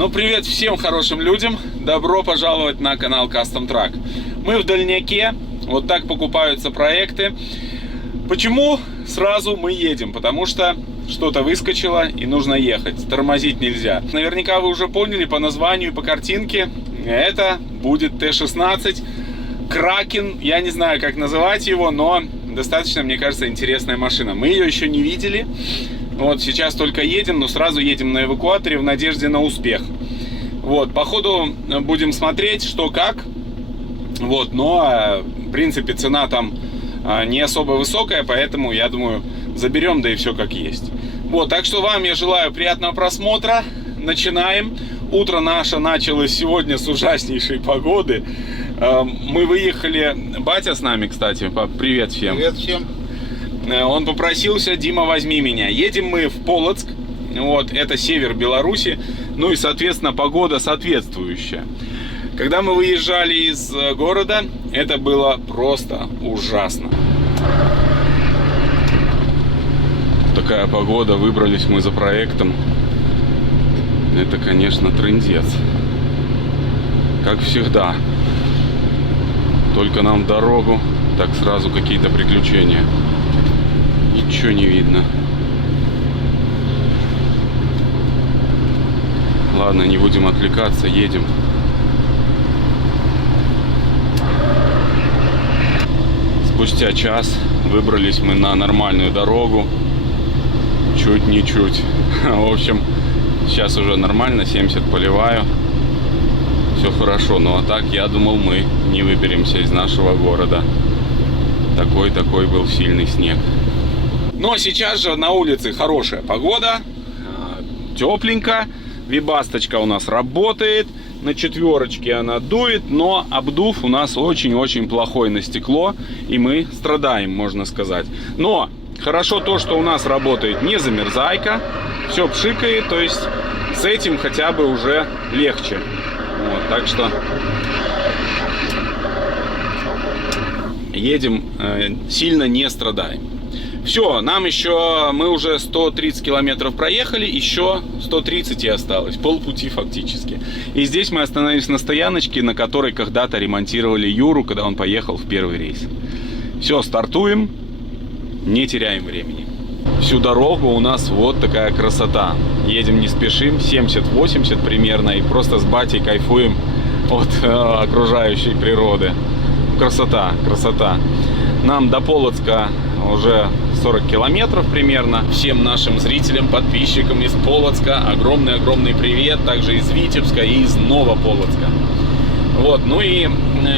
Ну, привет всем хорошим людям, добро пожаловать на канал Custom Truck. Мы в Дальняке, вот так покупаются проекты. Почему сразу мы едем? Потому что что-то выскочило и нужно ехать, тормозить нельзя. Наверняка вы уже поняли по названию и по картинке, это будет Т-16 Кракен, я не знаю, как называть его, но достаточно, мне кажется, интересная машина. Мы ее еще не видели. Вот сейчас только едем, но сразу едем на эвакуаторе в надежде на успех. Вот, по ходу будем смотреть, что как. Вот, но, в принципе, цена там не особо высокая, поэтому, я думаю, заберем, да и все как есть. Вот, так что вам я желаю приятного просмотра. Начинаем. Утро наше началось сегодня с ужаснейшей погоды. Мы выехали... Батя с нами, кстати. Привет всем. Привет всем. Он попросился: Дима, возьми меня. Едем мы в Полоцк. Вот, это север Беларуси. Ну и, соответственно, погода соответствующая. Когда мы выезжали из города, это было просто ужасно. Такая погода, выбрались мы за проектом. Это, конечно, трындец. Как всегда. Только нам дорогу, так сразу какие-то приключения. Ничего не видно. Ладно, не будем отвлекаться, едем. Спустя час выбрались мы на нормальную дорогу. Чуть не чуть. В общем, сейчас уже нормально, 70 поливаю. Все хорошо, ну а так я думал, мы не выберемся из нашего города. Такой был сильный снег. Но сейчас же на улице хорошая погода, тепленько, вибасточка у нас работает, на четверочке она дует, но обдув у нас очень-очень плохой на стекло, и мы страдаем, можно сказать. Но хорошо то, что у нас работает не замерзайка, все пшикает, то есть с этим хотя бы уже легче. Вот, так что едем, сильно не страдаем. Все, нам еще, мы уже 130 километров проехали, еще 130 и осталось, полпути фактически. И здесь мы остановились на стояночке, на которой когда-то ремонтировали Юру, когда он поехал в первый рейс. Все, стартуем, не теряем времени. Всю дорогу у нас вот такая красота. Едем не спешим, 70-80 примерно, и просто с батей кайфуем от окружающей природы. Красота, красота. Нам до Полоцка уже 40 километров примерно. Всем нашим зрителям, подписчикам из Полоцка огромный-огромный привет. Также из Витебска и из Новополоцка. Вот, ну и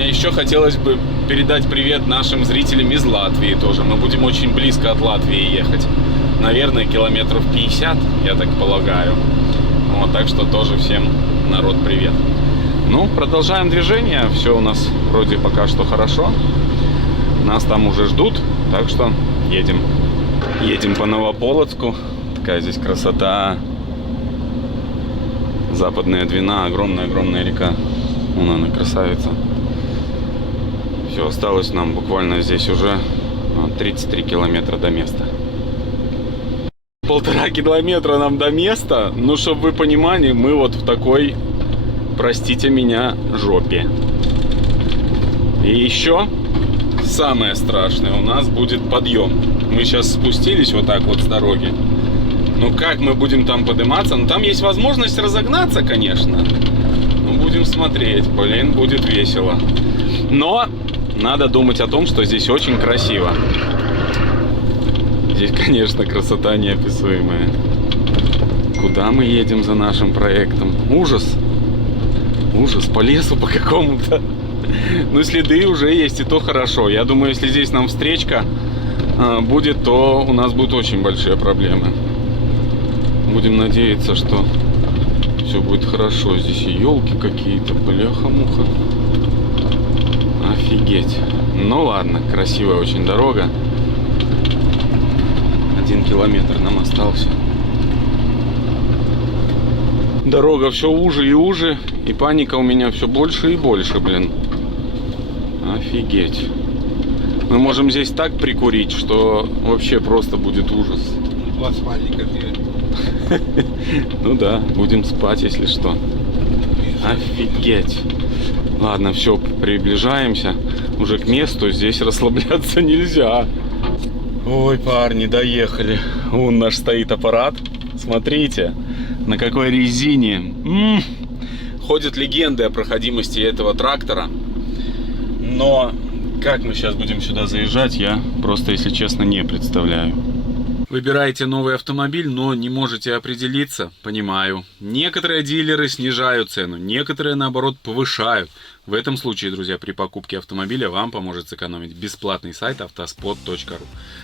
еще хотелось бы передать привет нашим зрителям из Латвии тоже. Мы будем очень близко от Латвии ехать. Наверное, километров 50, я так полагаю. Вот, так что тоже всем, народ, привет. Ну, продолжаем движение. Все у нас вроде пока что хорошо. Нас там уже ждут, так что едем. Едем по Новополоцку. Такая здесь красота. Западная Двина, огромная река. Вон она, красавица. Все, осталось нам буквально здесь уже 33 километра до места. 1,5 километра нам до места. Ну, чтобы вы понимали, мы вот в такой, простите меня, жопе. И еще самое страшное, у нас будет подъем. Мы сейчас спустились вот так вот с дороги. Ну, как мы будем там подниматься? Ну, там есть возможность разогнаться, конечно. Ну, будем смотреть. Блин, будет весело. Но надо думать о том, что здесь очень красиво. Здесь, конечно, красота неописуемая. Куда мы едем за нашим проектом? Ужас. Ужас, по лесу по какому-то. Ну, следы уже есть, и то хорошо. Я думаю, если здесь нам встречка будет, то у нас будут очень большие проблемы. Будем надеяться, что все будет хорошо. Здесь и елки какие-то, бляха-муха. Офигеть. Ну ладно, красивая очень дорога. 1 километр нам остался. Дорога все уже и уже, и паника у меня все больше и больше, блин. Офигеть. Мы можем здесь так прикурить, что вообще просто будет ужас. Два спальника. Ну да, будем спать, если что. Офигеть. Ладно, все, приближаемся уже к месту. Здесь расслабляться нельзя. Ой, парни, доехали. Вон наш стоит аппарат. Смотрите, на какой резине. Ходят легенды о проходимости этого трактора. Но как мы сейчас будем сюда заезжать, я просто, если честно, не представляю. Выбираете новый автомобиль, но не можете определиться? Понимаю. Некоторые дилеры снижают цену, некоторые, наоборот, повышают. В этом случае, друзья, при покупке автомобиля вам поможет сэкономить бесплатный сайт autospot.ru.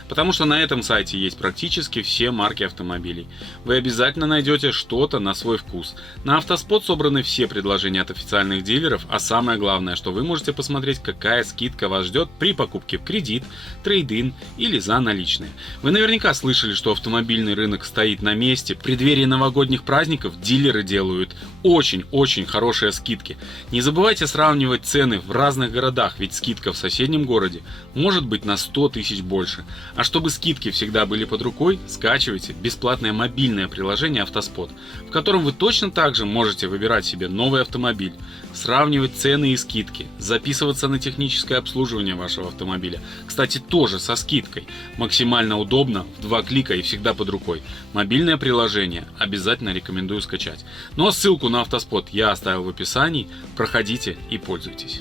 Потому что на этом сайте есть практически все марки автомобилей. Вы обязательно найдете что-то на свой вкус. На Автоспот собраны все предложения от официальных дилеров, а самое главное, что вы можете посмотреть, какая скидка вас ждет при покупке в кредит, трейд-ин или за наличные. Вы наверняка слышали, что автомобильный рынок стоит на месте. В преддверии новогодних праздников дилеры делают очень-очень хорошие скидки. Не забывайте сравнивать цены в разных городах, ведь скидка в соседнем городе может быть на 100 тысяч больше. А чтобы скидки всегда были под рукой, скачивайте бесплатное мобильное приложение Автоспот, в котором вы точно так же можете выбирать себе новый автомобиль, сравнивать цены и скидки, записываться на техническое обслуживание вашего автомобиля. Кстати, тоже со скидкой. Максимально удобно, в 2 клика и всегда под рукой. Мобильное приложение обязательно рекомендую скачать. Ну а ссылку на Автоспот я оставил в описании. Проходите и пользуйтесь.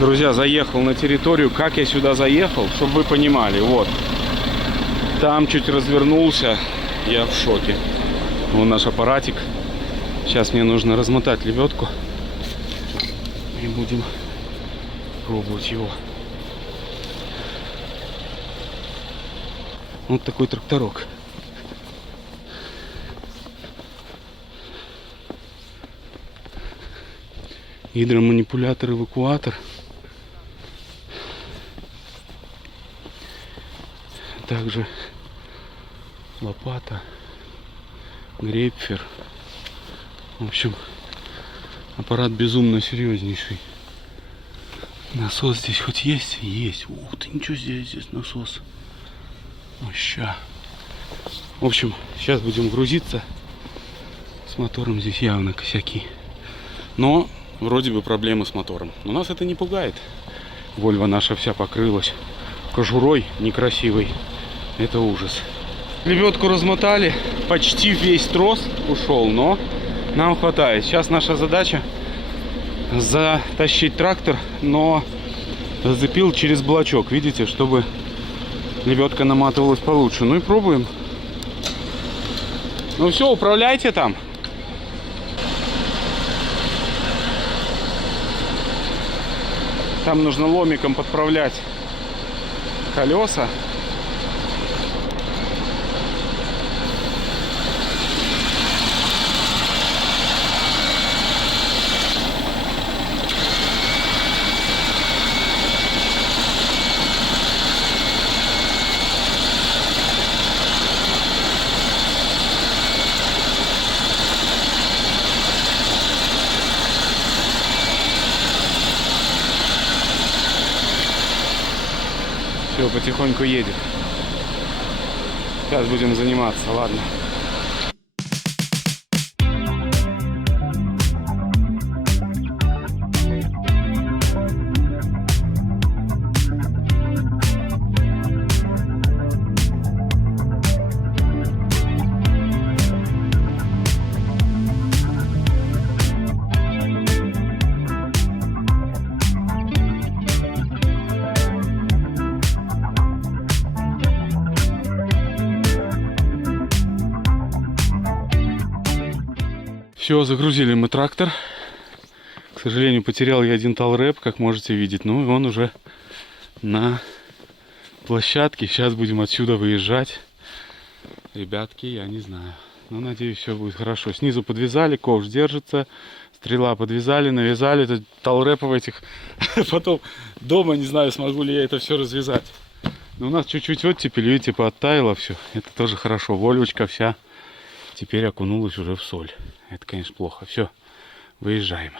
Друзья, заехал на территорию. Как я сюда заехал, чтобы вы понимали. Вот. Там чуть развернулся. Я в шоке. Вон наш аппаратик. Сейчас мне нужно размотать лебедку. И будем пробовать его. Вот такой тракторок. Гидроманипулятор, эвакуатор. Также лопата, грейпфер. В общем, аппарат безумно серьезнейший. Насос здесь хоть есть? Есть. Ух ты, ничего здесь насос. Ща. В общем, сейчас будем грузиться. С мотором здесь явно косяки. Но вроде бы проблемы с мотором. Но нас это не пугает. Вольва наша вся покрылась кожурой некрасивой. Это ужас. Лебедку размотали. Почти весь трос ушел, но нам хватает. Сейчас наша задача затащить трактор, но зацепил через блочок. Видите, чтобы лебедка наматывалась получше. Ну и пробуем. Ну все, управляйте там. Там нужно ломиком подправлять колеса. Все, потихоньку едет. Сейчас будем заниматься, ладно. Все, загрузили мы трактор. К сожалению, потерял я один талреп, как можете видеть. Ну и он уже на площадке. Сейчас будем отсюда выезжать. Ребятки, я не знаю. Но надеюсь, все будет хорошо. Снизу подвязали, ковш держится. Стрела подвязали, навязали. Это талрепов этих. Потом дома не знаю, смогу ли я это все развязать. Но у нас чуть-чуть оттепель, видите, пооттаяло все. Это тоже хорошо. Вольвочка вся теперь окунулась уже в соль. Это, конечно, плохо. Все, выезжаем.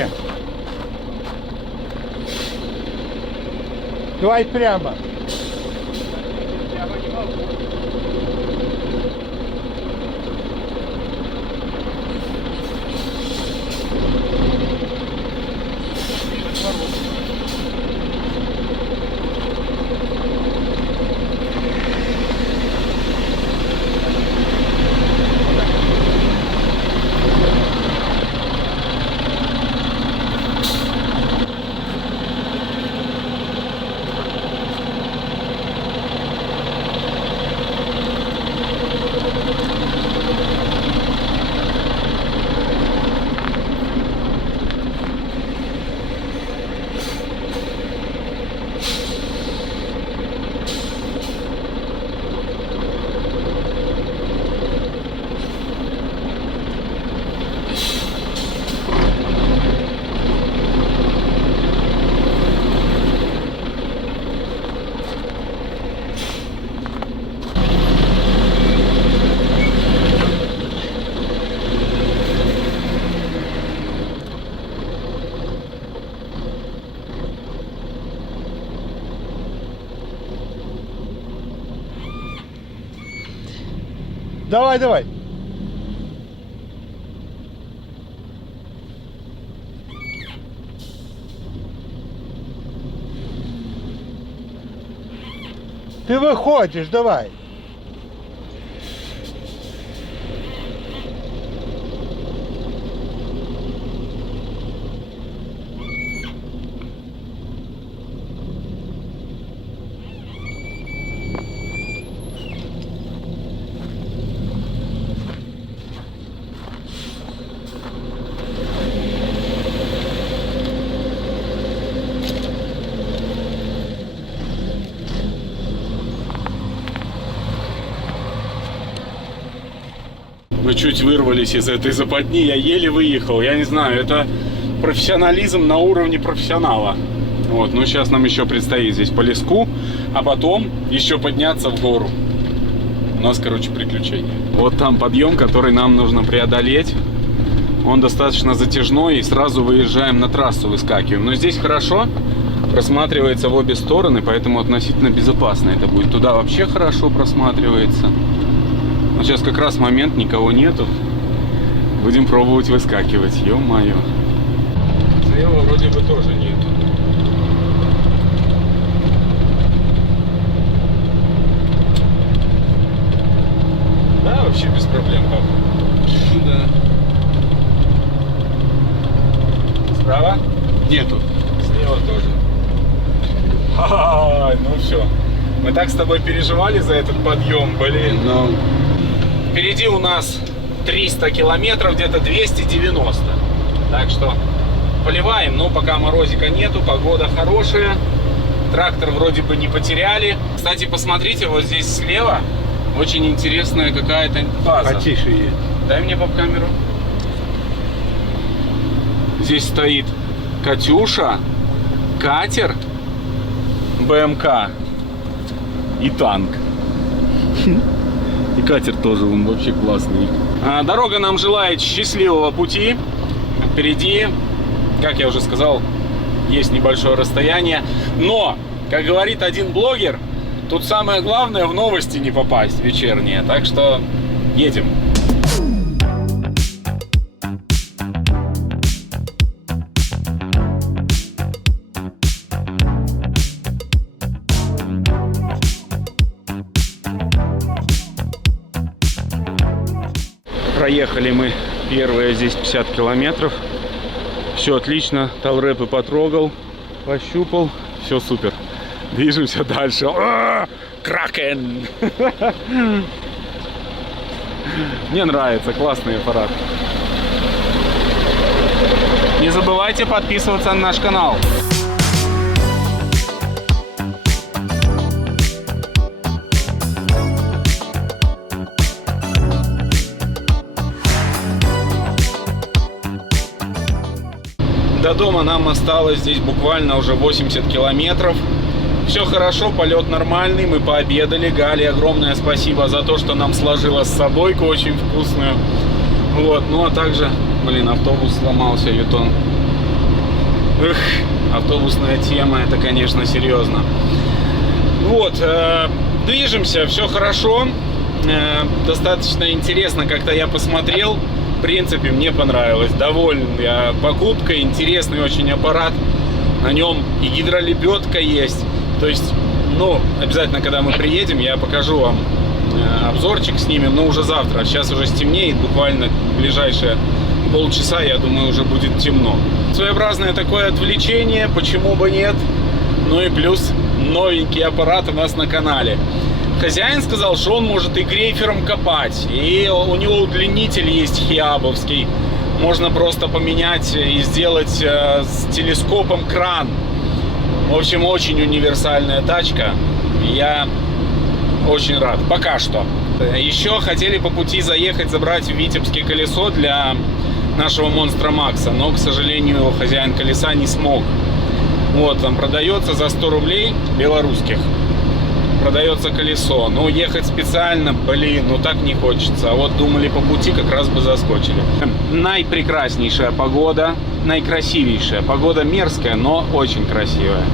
Ні. Давай прямо. Давай, давай. Ты выходишь, давай. Мы чуть вырвались из этой западни, я еле выехал. Я не знаю, это профессионализм на уровне профессионала. Вот, ну сейчас нам еще предстоит здесь по леску, а потом еще подняться в гору. У нас, короче, приключения. Вот там подъем, который нам нужно преодолеть. Он достаточно затяжной, и сразу выезжаем на трассу, выскакиваем. Но здесь хорошо, просматривается в обе стороны, поэтому относительно безопасно это будет. Туда вообще хорошо просматривается. Но сейчас как раз момент, никого нету. Будем пробовать выскакивать, ё-моё. Слева вроде бы тоже нету. Да, вообще без проблем, папа. Да. Справа? Нету. Слева тоже. Ха-ха, ну все. Мы так с тобой переживали за этот подъем, блин. Ну, Впереди у нас 300 километров, где-то 290. Так что поливаем, но пока морозика нету, погода хорошая. Трактор вроде бы не потеряли. Кстати, посмотрите, вот здесь слева очень интересная какая-то база. Потише едет. Дай мне поп-камеру. Здесь стоит Катюша, катер, БМК и танк. и катер тоже, он вообще классный. Дорога нам желает счастливого пути. Впереди, как я уже сказал, есть небольшое расстояние. Но, как говорит один блогер, тут самое главное в новости не попасть вечерние. Так что едем. Проехали мы первые здесь 50 километров. Все отлично. Талрепы потрогал, пощупал. Все супер. Движемся дальше. Кракен! Мне нравится. Классный аппарат. Не забывайте подписываться на наш канал. До дома нам осталось здесь буквально уже 80 километров. Все хорошо, полет нормальный, мы пообедали. Гале огромное спасибо за то, что нам сложила с собойку очень вкусную. Вот, ну а также, блин, автобус сломался, Ютон. Эх, автобусная тема, это, конечно, серьезно. Вот, движемся, все хорошо. Достаточно интересно, как-то я посмотрел. В принципе, мне понравилось. Доволен я покупкой. Интересный очень аппарат. На нем и гидролебедка есть. То есть, ну, обязательно, когда мы приедем, я покажу вам обзорчик снимем, но уже завтра. Сейчас уже стемнеет, буквально ближайшие полчаса, я думаю, уже будет темно. Своеобразное такое отвлечение, почему бы нет. Ну и плюс новенький аппарат у нас на канале. Хозяин сказал, что он может и грейфером копать, и у него удлинитель есть хиабовский. Можно просто поменять и сделать с телескопом кран. В общем, очень универсальная тачка. Я очень рад. Пока что. Еще хотели по пути заехать, забрать в Витебске колесо для нашего Монстра Макса, но, к сожалению, хозяин колеса не смог. Вот, там продается за 100 рублей белорусских. Продается колесо. Ну, ехать специально, блин, ну так не хочется. А вот думали по пути, как раз бы заскочили. Наипрекраснейшая погода, наикрасивейшая. Погода мерзкая, но очень красивая.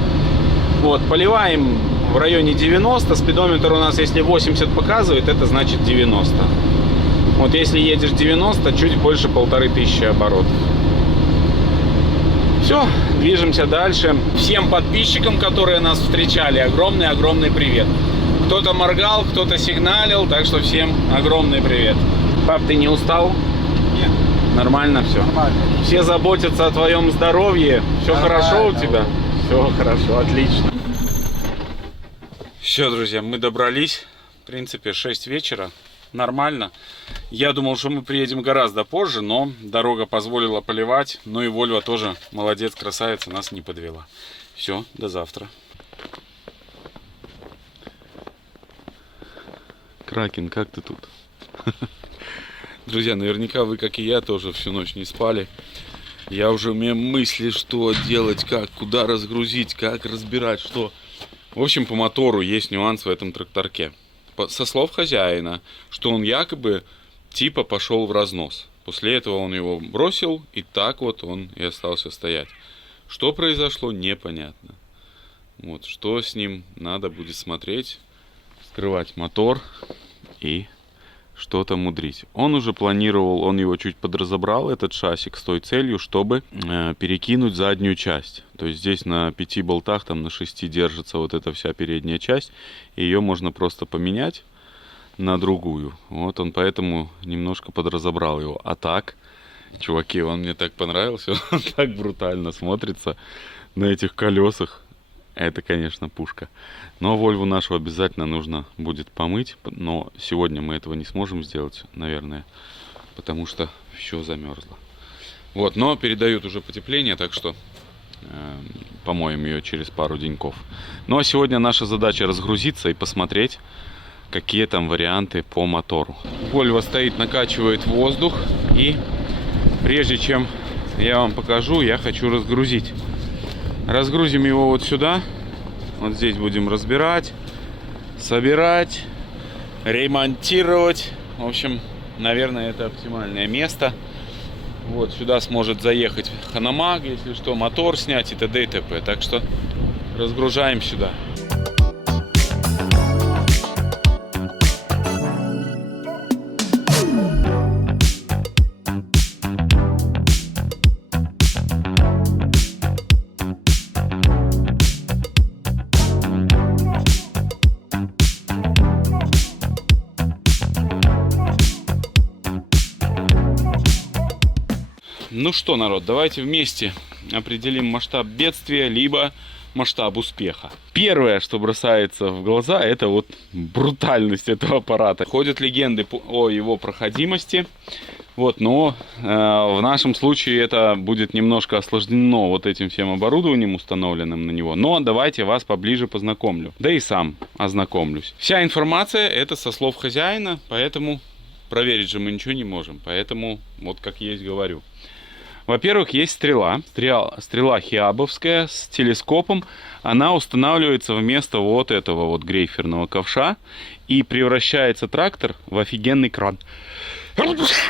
Вот, поливаем в районе 90. Спидометр у нас, если 80 показывает, это значит 90. Вот если едешь 90, чуть больше 1500 оборотов. Все, движемся дальше. Всем подписчикам, которые нас встречали, огромный привет. Кто-то моргал, кто-то сигналил, так что всем огромный привет. Пап, ты не устал? Нет. Нормально все? Нормально. Все заботятся о твоем здоровье. Все хорошо у тебя? Все хорошо, отлично. Все, друзья, мы добрались. В принципе, 6 вечера. Нормально. Я думал, что мы приедем гораздо позже, но дорога позволила поливать. Ну и Вольва тоже молодец, красавица, нас не подвела. Все, до завтра. Кракен, как ты тут? Друзья, наверняка вы, как и я, тоже всю ночь не спали. Я уже имею мысли, что делать, как, куда разгрузить, как разбирать, что. В общем, по мотору есть нюанс в этом тракторке. Со слов хозяина, что он якобы типа пошел в разнос. После этого он его бросил, и так вот он и остался стоять. Что произошло, непонятно. Вот, что с ним надо будет смотреть, скрывать мотор и что-то мудрить. Он уже планировал, он его чуть подразобрал, этот шасик, с той целью, чтобы перекинуть заднюю часть. То есть здесь на 5 болтах, там на 6 держится вот эта вся передняя часть. И ее можно просто поменять на другую. Вот он поэтому немножко подразобрал его. А так, чуваки, он мне так понравился. Он так брутально смотрится на этих колесах. Это, конечно, пушка. Но Вольву нашу обязательно нужно будет помыть. Но сегодня мы этого не сможем сделать, наверное. Потому что все замерзло. Вот, но передают уже потепление, так что помоем ее через пару деньков. Ну а сегодня наша задача разгрузиться и посмотреть, какие там варианты по мотору. Вольво стоит, накачивает воздух. И прежде чем я вам покажу, я хочу разгрузить. Разгрузим его вот сюда. Вот здесь будем разбирать, собирать, ремонтировать. В общем, наверное, это оптимальное место. Вот сюда сможет заехать хономаг, если что, мотор снять и т.д. и т.п. Так что разгружаем сюда. Ну что, народ, давайте вместе определим масштаб бедствия, либо масштаб успеха. Первое, что бросается в глаза, это вот брутальность этого аппарата. Ходят легенды о его проходимости, вот, но в нашем случае это будет немножко осложнено вот этим всем оборудованием, установленным на него. Но давайте вас поближе познакомлю, да и сам ознакомлюсь. Вся информация это со слов хозяина, поэтому проверить же мы ничего не можем, поэтому вот как есть говорю. Во-первых, есть стрела хиабовская с телескопом. Она устанавливается вместо вот этого вот грейферного ковша. И превращается трактор в офигенный кран.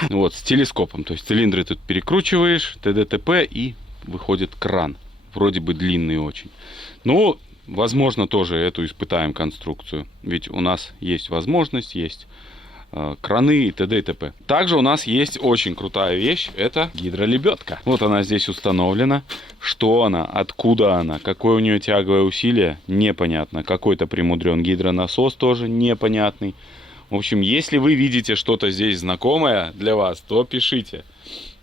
Вот, с телескопом. То есть цилиндры тут перекручиваешь, т.д. т.п. и выходит кран. вроде бы длинный очень. Ну, возможно, тоже эту испытаем конструкцию. Ведь у нас есть возможность, есть краны и т.д. и т.п. Также у нас есть очень крутая вещь. Это гидролебедка. Вот она здесь установлена. Что она, откуда она, какое у нее тяговое усилие, непонятно. Какой-то премудрен гидронасос тоже непонятный. В общем, если вы видите что-то здесь знакомое для вас, то пишите.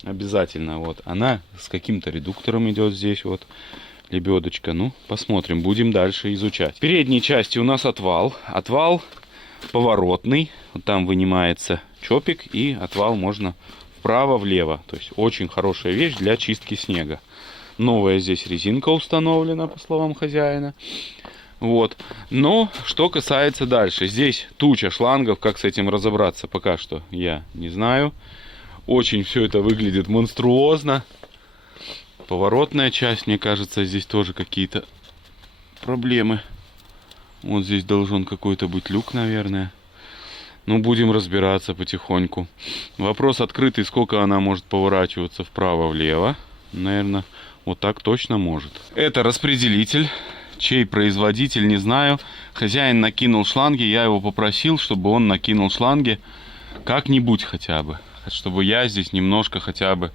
Обязательно. Вот она с каким-то редуктором идет здесь. Вот лебедочка. Ну, посмотрим. Будем дальше изучать. В передней части у нас отвал. Отвал поворотный. Вот там вынимается чопик. И отвал можно вправо-влево. То есть очень хорошая вещь для чистки снега. Новая здесь резинка установлена, по словам хозяина. Вот. Но что касается дальше. Здесь туча шлангов. Как с этим разобраться, пока что я не знаю. Очень все это выглядит монструозно. Поворотная часть, мне кажется, здесь тоже какие-то проблемы. Вот здесь должен какой-то быть люк, наверное. Ну, будем разбираться потихоньку. Вопрос открытый, сколько она может поворачиваться вправо-влево. Наверное, вот так точно может. Это распределитель. Чей производитель, не знаю. Хозяин накинул шланги. Я его попросил, чтобы он накинул шланги как-нибудь хотя бы. Чтобы я здесь немножко хотя бы...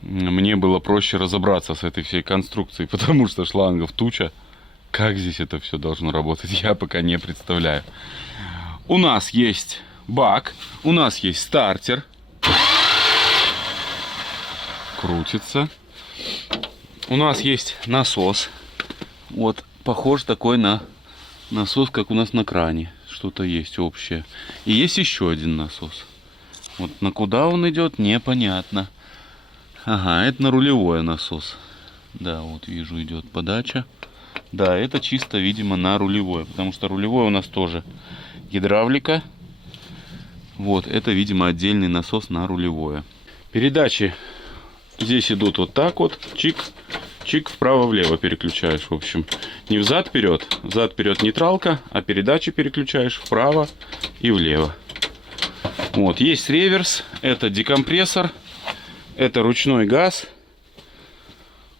Мне было проще разобраться с этой всей конструкцией. Потому что шлангов туча. Как здесь это все должно работать, я пока не представляю. У нас есть бак. У нас есть стартер. Крутится. У нас есть насос. Вот, похож такой на насос, как у нас на кране. Что-то есть общее. И есть еще один насос. Вот на куда он идет, непонятно. Ага, это на рулевой насос. Да, вот вижу, идет подача. Да, это чисто, видимо, на рулевое. Потому что рулевой у нас тоже гидравлика. Вот, это, видимо, отдельный насос на рулевое. Передачи здесь идут вот так вот. Чик. Чик, вправо-влево переключаешь, в общем. Не взад-вперед. Взад-вперед нейтралка, а передачи переключаешь вправо и влево. Вот, есть реверс. Это декомпрессор. Это ручной газ.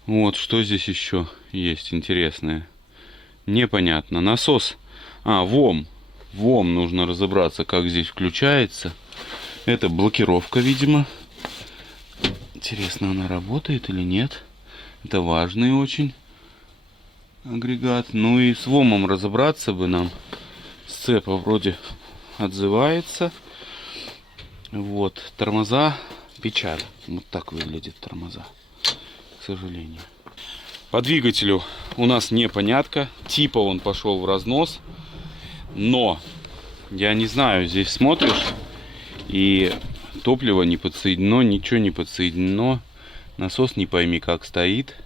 Вот, что здесь еще есть интересное? Непонятно. Насос. ВОМ. ВОМ нужно разобраться, как здесь включается. Это блокировка, видимо. Интересно, она работает или нет? Это важный очень агрегат. Ну и с ВОМом разобраться бы нам. Сцепа вроде отзывается. Вот. Тормоза. Печаль. Вот так выглядят тормоза. К сожалению. По двигателю у нас непонятка. Типа он пошел в разнос. Но я не знаю, здесь смотришь, и топливо не подсоединено, ничего не подсоединено. Насос не пойми как стоит.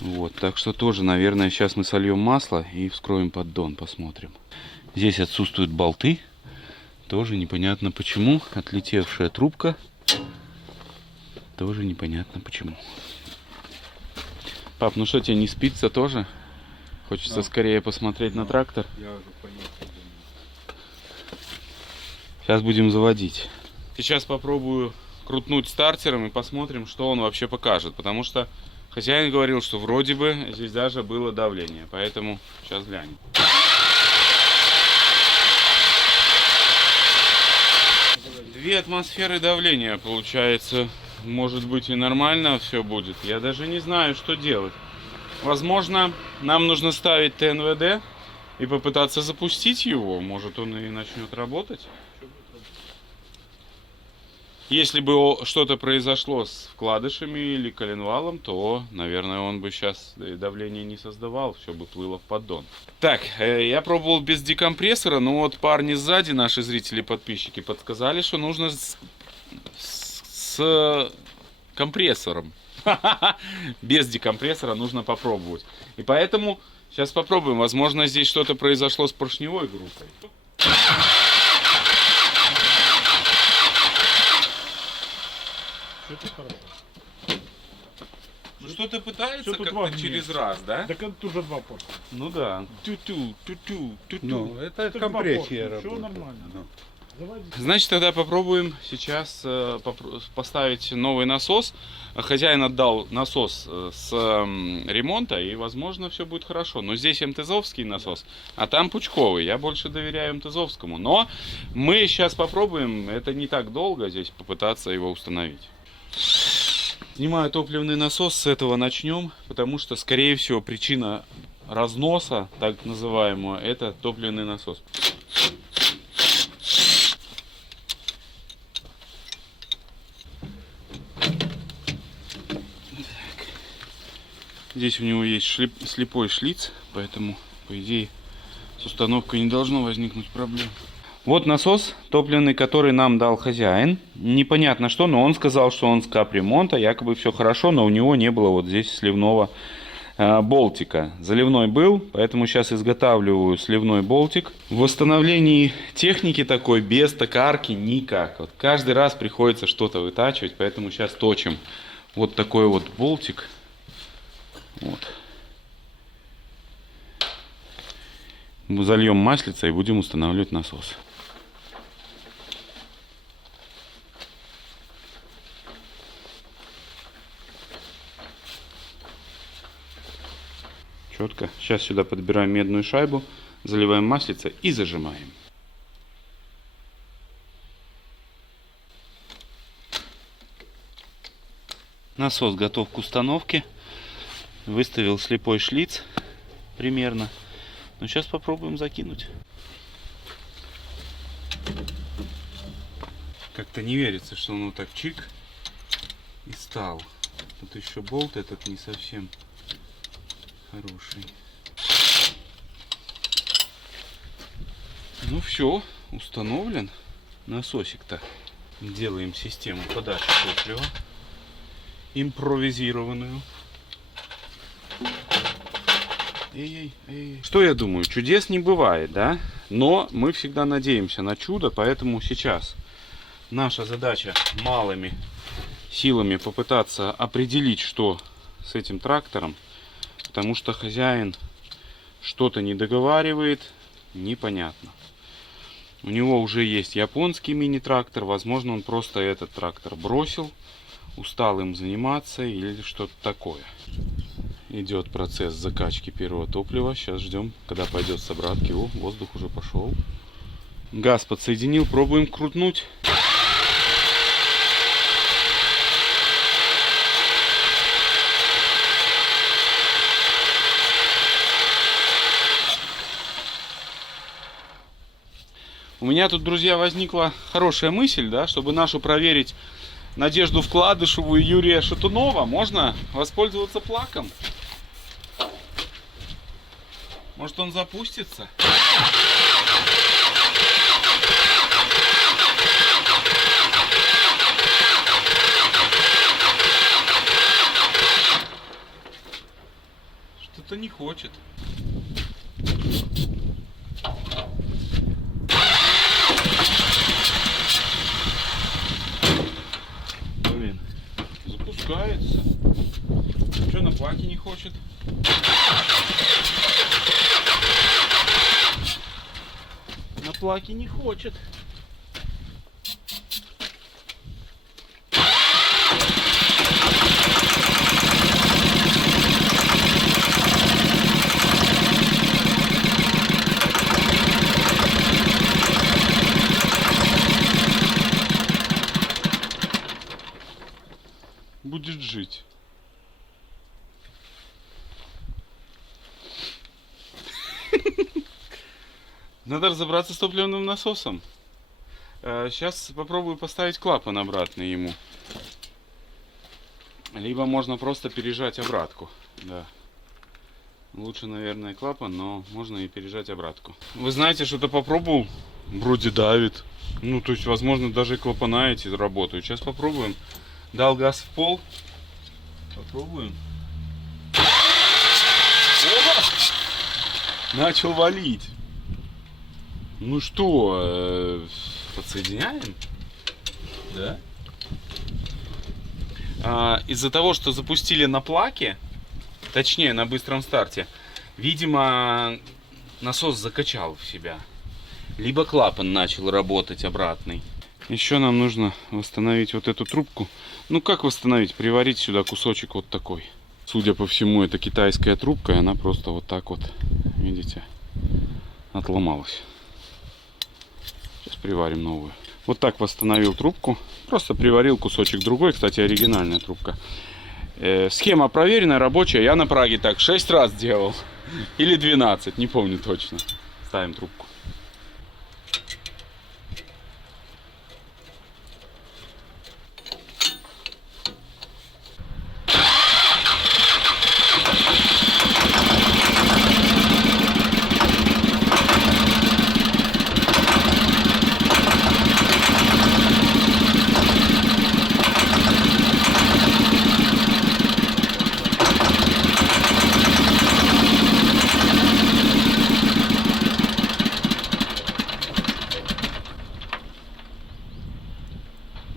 Вот, так что тоже, наверное, сейчас мы сольем масло и вскроем поддон, посмотрим. Здесь отсутствуют болты. Тоже непонятно почему. Отлетевшая трубка. Тоже непонятно почему. Пап, ну что, тебе не спится тоже? Хочется скорее посмотреть на трактор. Я уже поехал. Сейчас будем заводить. Сейчас попробую крутнуть стартером и посмотрим, что он вообще покажет. Потому что хозяин говорил, что вроде бы здесь даже было давление. Поэтому сейчас глянем. 2 атмосферы давления получается. Может быть и нормально все будет. Я даже не знаю, что делать. Возможно, нам нужно ставить ТНВД и попытаться запустить его. Может, он и начнет работать. Если бы что-то произошло с вкладышами или коленвалом, то, наверное, он бы сейчас давление не создавал, все бы плыло в поддон. Так, я пробовал без декомпрессора, но вот парни сзади, наши зрители, подписчики, подсказали, что нужно с компрессором. Без декомпрессора нужно попробовать. И поэтому сейчас попробуем. Возможно, здесь что-то произошло с поршневой группой. Что-то хорошо. Ну что-то пытается Что-то как-то через раз, да? Так это уже 2 порта. Ну да. Ту-ту, ту-ту, ту-ту. Ну, это Тут компрессия два порта, всё работает. нормально. Ну. Значит, тогда попробуем сейчас поставить новый насос. Хозяин отдал насос с ремонта, и, возможно, все будет хорошо. Но здесь МТЗовский насос, а там пучковый. Я больше доверяю МТЗовскому. Но мы сейчас попробуем, это не так долго, здесь попытаться его установить. Снимаю топливный насос, с этого начнем, потому что, скорее всего, причина разноса, так называемого, это топливный насос. Здесь у него есть слепой шлиц, поэтому, по идее, с установкой не должно возникнуть проблем. Вот насос топливный, который нам дал хозяин. Непонятно что, но он сказал, что он с капремонта, якобы все хорошо, но у него не было вот здесь сливного болтика. Заливной был, поэтому сейчас изготавливаю сливной болтик. В восстановлении техники такой без токарки никак. Вот каждый раз приходится что-то вытачивать, поэтому сейчас точим вот такой вот болтик. Вот. Зальем маслица и будем устанавливать насос. Четко. Сейчас сюда подбираем медную шайбу, заливаем маслица и зажимаем. Насос готов к установке. Выставил слепой шлиц примерно. Но сейчас попробуем закинуть. Как-то не верится, что он вот так чик и стал. Тут еще болт этот не совсем хороший. Ну все, установлен насосик-то. Делаем систему подачи топлива. Импровизированную. Эй. Что я думаю? Чудес не бывает, да? Но мы всегда надеемся на чудо, поэтому сейчас наша задача малыми силами попытаться определить, что с этим трактором, потому что хозяин что-то не договаривает, непонятно. У него уже есть японский мини-трактор, возможно, он просто этот трактор бросил, устал им заниматься или что-то такое. Идет процесс закачки первого топлива. Сейчас ждем, когда пойдет с обратки. О, воздух уже пошел. Газ подсоединил. Пробуем крутнуть. У меня тут, друзья, возникла хорошая мысль, да, чтобы нашу проверить Надежду Вкладышеву и Юрия Шатунова, можно воспользоваться плаком. Может, он запустится? Что-то не хочет. Блин, запускается. Что на плаке не хочет? На плаке не хочет. Будет жить. Надо разобраться с топливным насосом. Сейчас попробую поставить клапан обратно ему. Либо можно просто пережать обратку. Да. Лучше, наверное, клапан, но можно и пережать обратку. Вы знаете, что-то попробовал? Вроде давит. Ну, то есть, возможно, даже и клапана эти работают. Сейчас попробуем. Дал газ в пол. Попробуем. Опа! Начал валить. Ну что, подсоединяем? Да. Из-за того, что запустили на плаке, точнее на быстром старте, видимо, насос закачал в себя. либо клапан начал работать обратный. Еще нам нужно восстановить вот эту трубку. Ну как восстановить? Приварить сюда кусочек вот такой. Судя по всему, это китайская трубка, и она просто вот так вот, видите, отломалась. Сейчас приварим новую. Вот так восстановил трубку. Просто приварил кусочек другой. Кстати, оригинальная трубка. Схема проверенная, рабочая. Я на Праге так 6 раз делал. Или 12, не помню точно. Ставим трубку.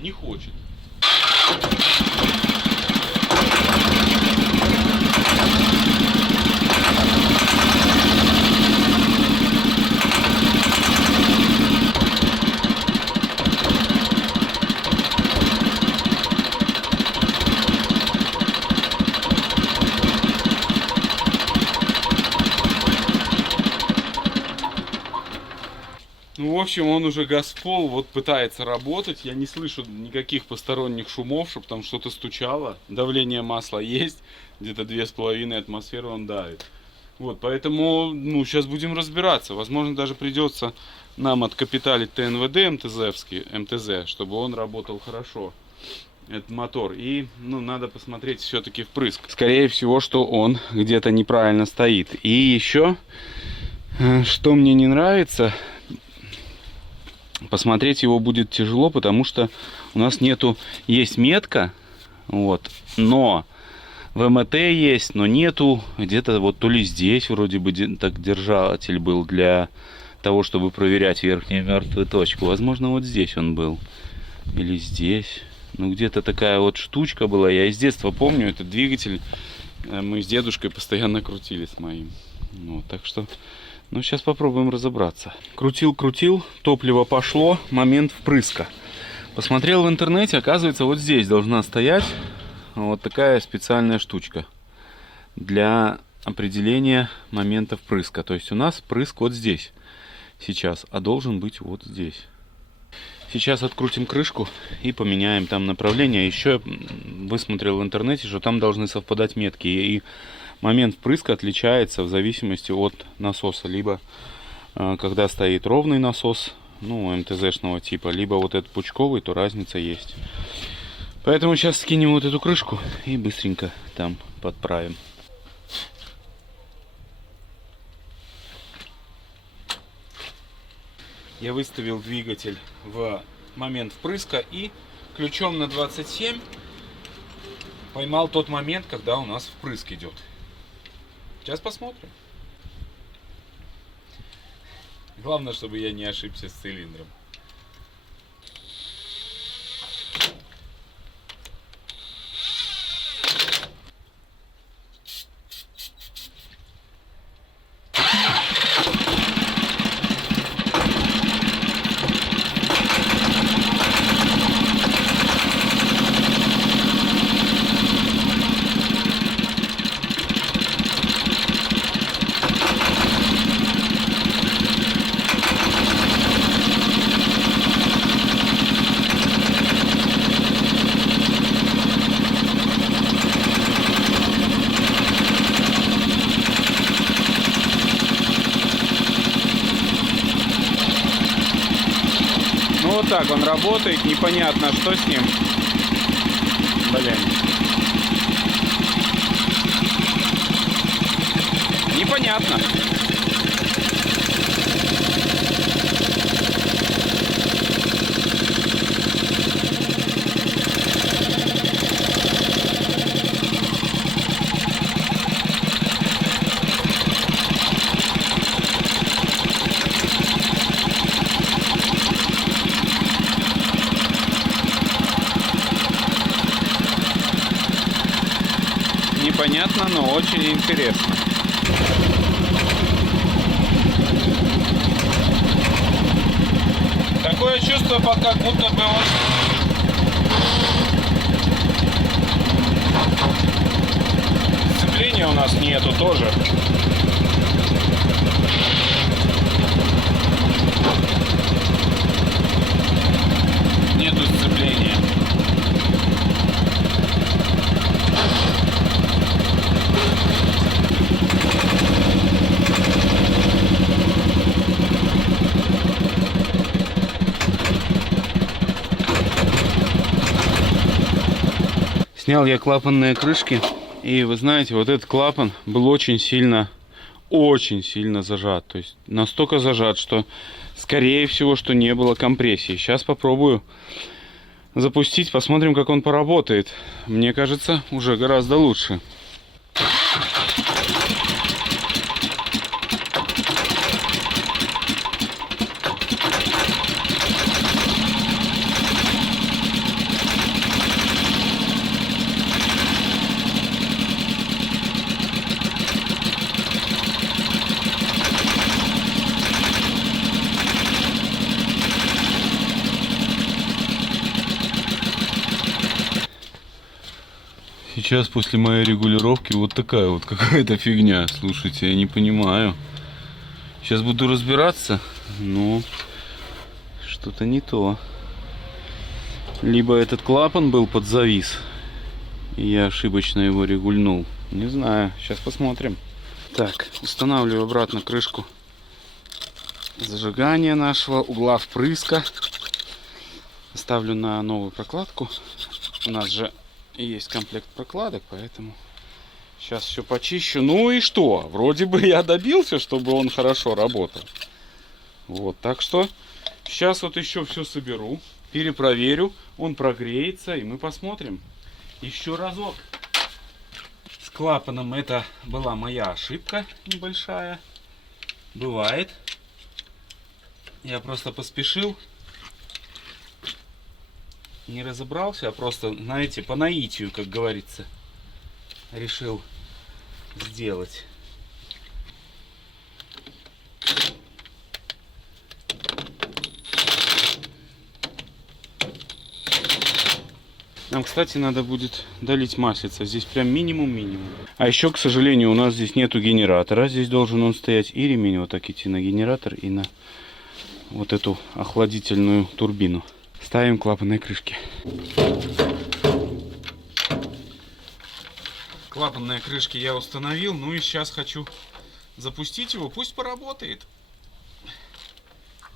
Не хочет. Ну, в общем, он уже газ в пол, вот пытается работать. Я не слышу никаких посторонних шумов, чтобы там что-то стучало. Давление масла есть, где-то 2,5 атмосферы он давит. Вот, поэтому, ну, сейчас будем разбираться. Возможно, даже придется нам откапиталить ТНВД МТЗ, чтобы он работал хорошо, этот мотор. И, ну, надо посмотреть все-таки впрыск. Скорее всего, что он где-то неправильно стоит. И еще, что мне не нравится... Посмотреть его будет тяжело, потому что у нас нету, есть метка, вот, но в МТ есть, но нету, где-то вот то ли здесь вроде бы так держатель был для того, чтобы проверять верхнюю мертвую точку. Возможно, вот здесь он был, или здесь, ну где-то такая вот штучка была. Я из детства помню этот двигатель, мы с дедушкой постоянно крутили с моим, вот, так что... Ну, сейчас попробуем разобраться. Крутил, топливо пошло, момент впрыска. Посмотрел в интернете, оказывается, вот здесь должна стоять вот такая специальная штучка для определения момента впрыска. То есть у нас впрыск вот здесь сейчас, а должен быть вот здесь. Сейчас открутим крышку и поменяем там направление. Еще высмотрел в интернете, что там должны совпадать метки. И момент впрыска отличается в зависимости от насоса. Либо когда стоит ровный насос, ну, МТЗ-шного типа, либо вот этот пучковый, то разница есть. Поэтому сейчас скинем вот эту крышку и быстренько там подправим. Я выставил двигатель в момент впрыска и ключом на 27 поймал тот момент, когда у нас впрыск идет. Сейчас посмотрим. Главное, чтобы я не ошибся с цилиндром. Вот так он работает, непонятно, что с ним. Блин. Непонятно. Непонятно, но очень интересно. Такое чувство, как будто бы он... Сцепления у нас нету тоже. Нету сцепления. Снял я клапанные крышки, и вы знаете, вот этот клапан был очень сильно зажат. То есть настолько зажат, что скорее всего, что не было компрессии. Сейчас попробую запустить, посмотрим, как он поработает. Мне кажется, уже гораздо лучше. Сейчас после моей регулировки вот такая вот какая-то фигня. Слушайте, я не понимаю. Сейчас буду разбираться, но что-то не то. Либо этот клапан был подзавис, и я ошибочно его регульнул. Не знаю, сейчас посмотрим. Так, устанавливаю обратно крышку зажигания нашего угла впрыска. Ставлю на новую прокладку. У нас же есть комплект прокладок, поэтому сейчас все почищу. Ну и что? Вроде бы я добился, чтобы он хорошо работал. Вот, так что сейчас вот еще все соберу, перепроверю, он прогреется, и мы посмотрим. Еще разок. С клапаном это была моя ошибка небольшая. Бывает. Я просто поспешил. Не разобрался, а просто, знаете, по наитию, как говорится, решил сделать. Нам, кстати, надо будет долить маслица. Здесь прям минимум. А еще, к сожалению, у нас здесь нету генератора. Здесь должен он стоять, и ремень вот так идти на генератор и на вот эту охладительную турбину. Ставим клапанные крышки. Клапанные крышки я установил. Ну и сейчас хочу запустить его. Пусть поработает.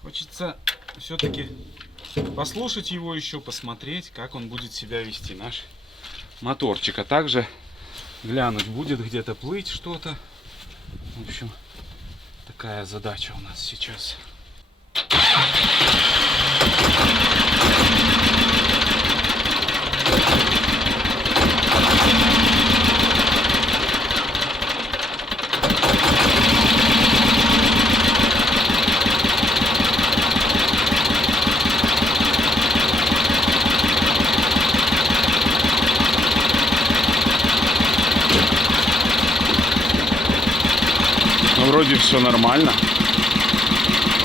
Хочется все-таки послушать его еще, посмотреть, как он будет себя вести, наш моторчик. А также глянуть, будет где-то плыть что-то. В общем, такая задача у нас сейчас. Ну, вроде все нормально.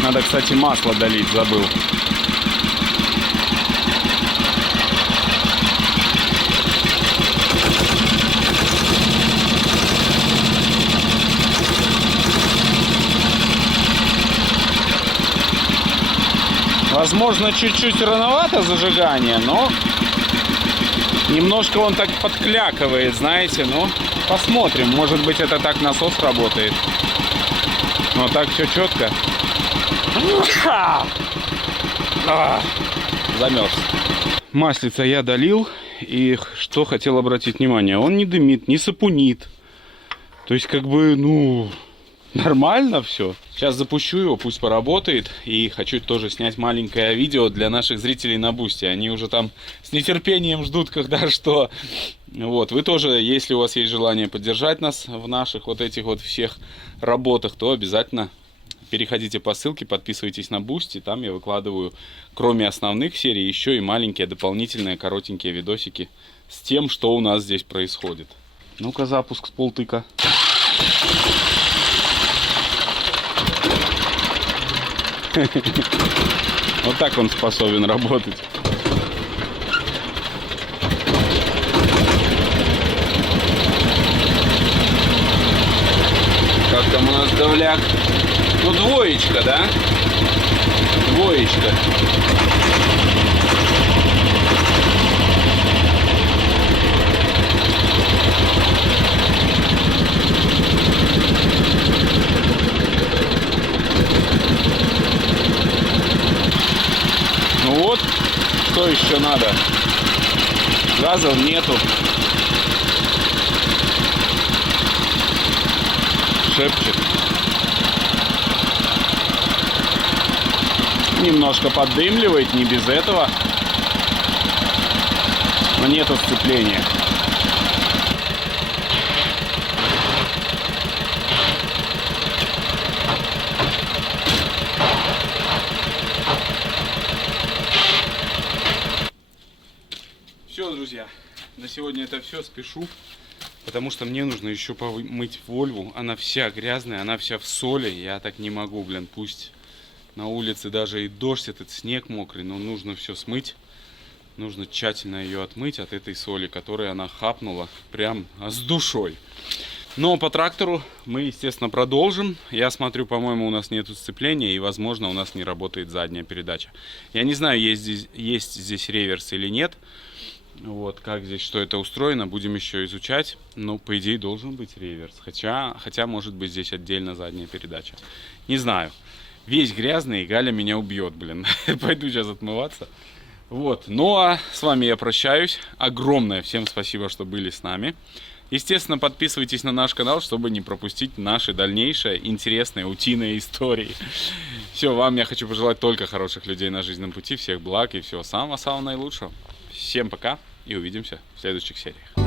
Надо, кстати, масло долить, забыл. Возможно, чуть-чуть рановато зажигание, но немножко он так подклякивает, знаете. Ну, посмотрим. Может быть, это так насос работает. Но так все четко. Замерз. Маслица я долил. И что хотел обратить внимание. Он не дымит, не сапунит. То есть, как бы, ну... Нормально все. Сейчас запущу его, пусть поработает. И хочу тоже снять маленькое видео для наших зрителей на Бусти. Они уже там с нетерпением ждут, когда что. Вот. Вы тоже, если у вас есть желание поддержать нас в наших вот этих вот всех работах, то обязательно переходите по ссылке, подписывайтесь на Бусти. Там я выкладываю, кроме основных серий, еще и маленькие дополнительные коротенькие видосики с тем, что у нас здесь происходит. Ну-ка, запуск с полтыка. Вот так он способен работать. Как там у нас давляк? Ну, двоечка, да? Двоечка. Ну вот, что еще надо? Газов нету. Шепчет. Немножко поддымливает, не без этого. Но нету сцепления. Все, друзья, на сегодня это все. Спешу, потому что мне нужно еще помыть Вольву. Она вся грязная, она вся в соли. Я так не могу, блин, пусть на улице даже и дождь, этот снег мокрый, но нужно все смыть. Нужно тщательно ее отмыть от этой соли, которую она хапнула прям с душой. Но по трактору мы, естественно, продолжим. Я смотрю, по-моему, у нас нету сцепления, и, возможно, у нас не работает задняя передача. Я не знаю, есть здесь реверс или нет. Вот, как здесь, что это устроено, будем еще изучать. Но, по идее, должен быть реверс. Хотя, может быть, здесь отдельно задняя передача. Не знаю. Весь грязный, и Галя меня убьет, блин. Пойду сейчас отмываться. Вот, ну а с вами я прощаюсь. Огромное всем спасибо, что были с нами. Естественно, подписывайтесь на наш канал, чтобы не пропустить наши дальнейшие интересные утиные истории. Все, вам я хочу пожелать только хороших людей на жизненном пути, всех благ и всего самого-самого наилучшего. Всем пока и увидимся в следующих сериях.